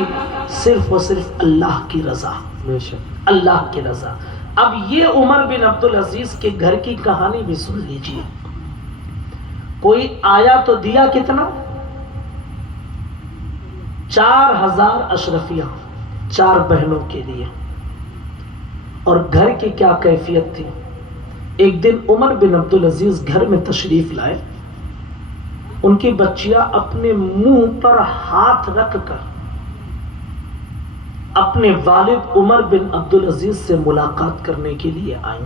دی صرف و صرف اللہ کی رضا، اللہ کی رضا۔ اب یہ عمر بن عبدالعزیز کے گھر کی کہانی بھی سن لیجئے۔ کوئی آیا تو دیا کتنا؟ 4000 اشرفیہ 4 بہنوں کے لیے۔ اور گھر کی کیا کیفیت تھی؟ ایک دن عمر بن عبدالعزیز گھر میں تشریف لائے، ان کی بچیاں اپنے منہ پر ہاتھ رکھ کر اپنے والد عمر بن عبدالعزیز سے ملاقات کرنے کے لیے آئیں۔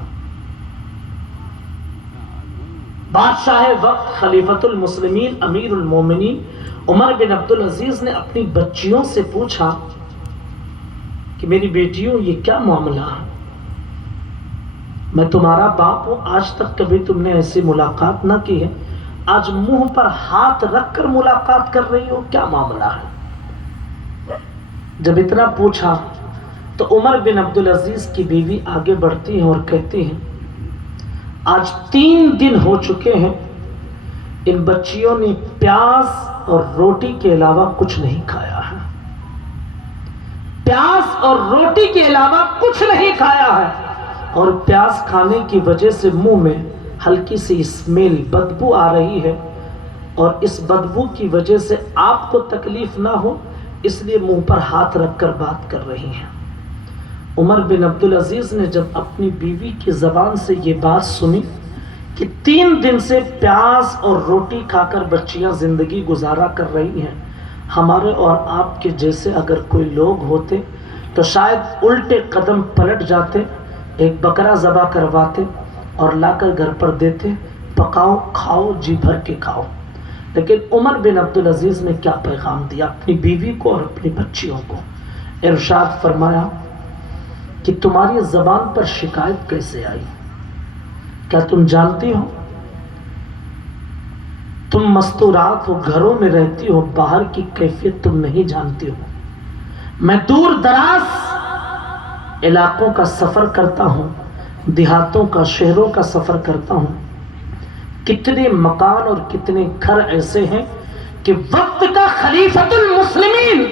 بادشاہ وقت خلیفۃ المسلمین امیر المومنین عمر بن عبدالعزیز نے اپنی بچیوں سے پوچھا کہ میری بیٹیوں یہ کیا معاملہ ہے؟ میں تمہارا باپ ہوں، آج تک کبھی تم نے ایسی ملاقات نہ کی ہے، آج منہ پر ہاتھ رکھ کر ملاقات کر رہی ہو، کیا معاملہ ہے؟ جب اتنا پوچھا تو عمر بن عبدالعزیز کی بیوی آگے بڑھتی ہیں اور کہتی ہیں آج 3 دن ہو چکے ہیں ان بچیوں نے پیاز اور روٹی کے علاوہ کچھ نہیں کھایا ہے، پیاز اور روٹی کے علاوہ کچھ نہیں کھایا ہے، اور پیاز کھانے کی وجہ سے منہ میں ہلکی سی اسمیل بدبو آ رہی ہے، اور اس بدبو کی وجہ سے آپ کو تکلیف نہ ہو اس لیے منہ پر ہاتھ رکھ کر بات کر رہی ہیں۔ عمر بن عبدالعزیز نے جب اپنی بیوی کی زبان سے یہ بات سنی کہ 3 دن سے پیاز اور روٹی کھا کر بچیاں زندگی گزارا کر رہی ہیں، ہمارے اور آپ کے جیسے اگر کوئی لوگ ہوتے تو شاید الٹے قدم پلٹ جاتے، ایک بکرا ذبح کرواتے اور لا کر گھر پر دیتے، پکاؤ کھاؤ جی بھر کے کھاؤ۔ لیکن عمر بن عبدالعزیز نے کیا پیغام دیا اپنی بیوی کو اور اپنی بچیوں کو؟ ارشاد فرمایا کہ تمہاری زبان پر شکایت کیسے آئی؟ کیا تم جانتی ہو تم مستورات ہو، گھروں میں رہتی ہو، باہر کی کیفیت تم نہیں جانتی ہو۔ میں دور دراز علاقوں کا سفر کرتا ہوں، دیہاتوں کا، شہروں کا سفر کرتا ہوں، کتنے مکان اور کتنے گھر ایسے ہیں کہ وقت کا خلیفۃ المسلمین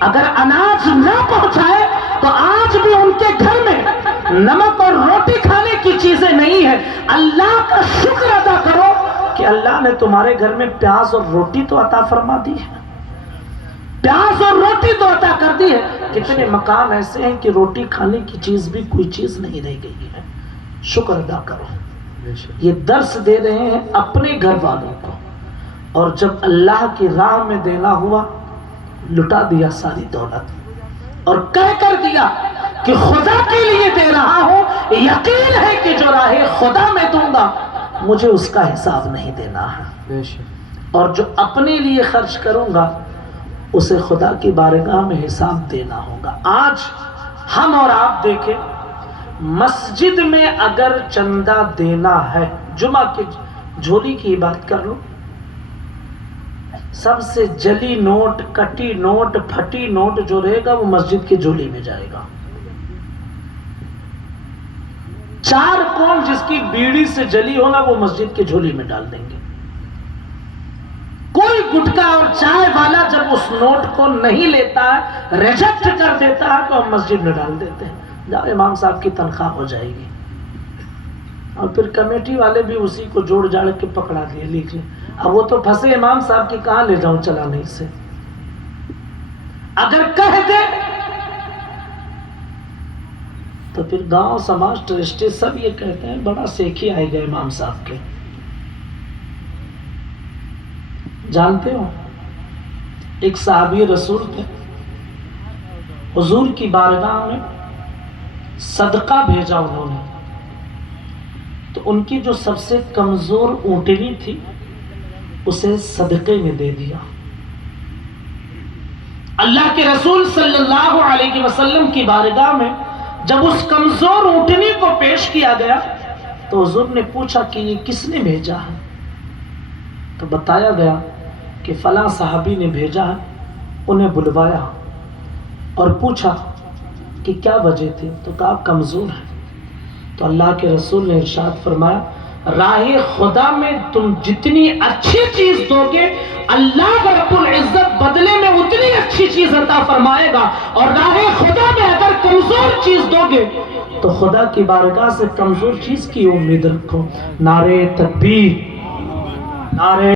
اگر اناج نہ پہنچائے تو آج بھی ان کے گھر میں نمک اور روٹی کھانے کی چیزیں نہیں ہیں۔ اللہ کا شکر ادا کرو کہ اللہ نے تمہارے گھر میں پیاز اور روٹی تو عطا فرما دی ہے، پیاز اور روٹی تو عطا کر دی ہے۔ کتنے مکان ایسے ہیں کہ روٹی کھانے کی چیز بھی کوئی چیز نہیں رہ گئی ہے، شکر ادا کرو۔ یہ درس دے رہے ہیں اپنے گھر والوں کو، اور جب اللہ کی راہ میں دینا ہوا لٹا دیا ساری دولت، اور کہہ کر دیا کہ خدا کے لیے دے رہا ہوں، یقین ہے کہ جو راہ خدا میں دوں گا مجھے اس کا حساب نہیں دینا ہے، اور جو اپنے لیے خرچ کروں گا اسے خدا کی بارگاہ میں حساب دینا ہوگا۔ آج ہم اور آپ دیکھیں، مسجد میں اگر چندہ دینا ہے، جمعہ کی جھولی کی بات کر لو، سب سے جلی نوٹ، کٹی نوٹ، پھٹی نوٹ جو رہے گا وہ مسجد کی جھولی میں جائے گا۔ 4 کون جس کی بیڑی سے جلی ہونا وہ مسجد کی جھولی میں ڈال دیں گے۔ کوئی گٹکا اور چائے والا جب اس نوٹ کو نہیں لیتا ہے، ریجیکٹ کر دیتا ہے، تو ہم مسجد میں ڈال دیتے ہیں، جاؤ امام صاحب کی تنخواہ ہو جائے گی۔ اور پھر کمیٹی والے بھی اسی کو جوڑ جاڑ کے پکڑا دیے، لکھ لیں اب وہ تو پھنسے، امام صاحب کی کہاں لے جاؤں چلانے سے۔ اگر کہہ دے تو پھر گاؤں سماج ٹرسٹی سب یہ کہتے ہیں بڑا سیکھی آئے گا امام صاحب کے۔ جانتے ہو ایک صحابی رسول تھے، حضور کی بارگاہ میں صدقہ بھیجا انہوں نے، تو ان کی جو سب سے کمزور اونٹنی تھی اسے صدقے میں دے دیا۔ اللہ کے رسول صلی اللہ علیہ وسلم کی بارگاہ میں جب اس کمزور اونٹنی کو پیش کیا گیا تو حضور نے پوچھا کہ یہ کس نے بھیجا ہے؟ تو بتایا گیا کہ فلاں صحابی نے بھیجا ہے۔ انہیں بلوایا اور پوچھا کہ کیا وجہ تھی؟ تو کہا کمزور ہے۔ تو اللہ کے رسول نے ارشاد فرمایا راہ خدا میں تم جتنی اچھی چیز دو گے اللہ رب العزت بدلے میں اتنی اچھی چیز عطا فرمائے گا، اور راہ خدا میں اگر کمزور چیز دو گے تو خدا کی بارگاہ سے کمزور چیز کی امید رکھو۔ نعرہ تکبیر، نعرہ